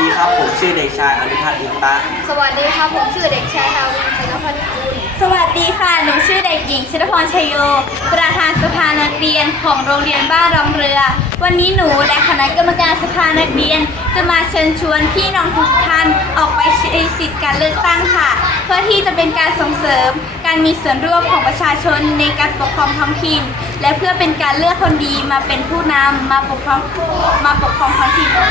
ดีครับ ผมชื่อเด็กชายอนุพัฒน์อินตะสวัสดีครับผมชื่อเด็กชายนาวินศิลปนิกุลสวัสดีค่ะ หนูชื่อเด็กหญิงชิตพรชัยโย ประธานสภานักเรียนของโรงเรียนบ้านรองเรือ วันนี้หนูและคณะกรรมการสภานักเรียน จะมาเชิญชวนพี่น้องทุกท่านออกไปใช้สิทธิ์การเลือกตั้งค่ะ เพื่อที่จะเป็นการส่งเสริม การมีส่วนร่วมของประชาชนในการปกครองท้องถิ่นและเพื่อเป็นการเลือกคนดีมาเป็นผู้นำมาปกครองมาปกครองท้องถิ่นของ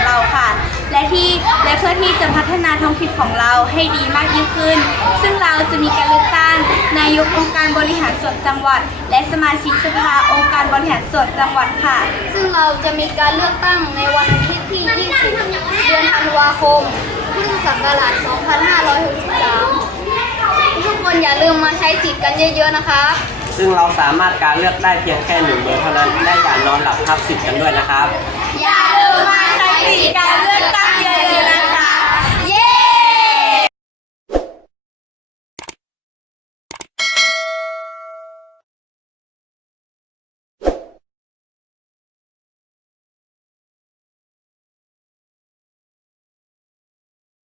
และที่และเพื่อที่จะพัฒนาท้องถิ่นของเราให้ดีมากยิ่งขึ้น ซึ่งเราจะมีการเลือกตั้งนายกองค์การบริหารส่วนจังหวัด และสมาชิกสภาองค์การบริหารส่วนจังหวัดค่ะ ซึ่งเราจะมีการเลือกตั้งในวันอาทิตย์ที่ 20 เดือนธันวาคมพุทธศักราช 2563 ทุกคนอย่าลืมมาใช้สิทธิ์กันเยอะๆนะครับซึ่งเราสามารถการเลือกได้เพียงแค่หนึ่งเบอร์เท่านั้นและอย่านอนหลับทับสิทธิ์กันด้วยนะครับ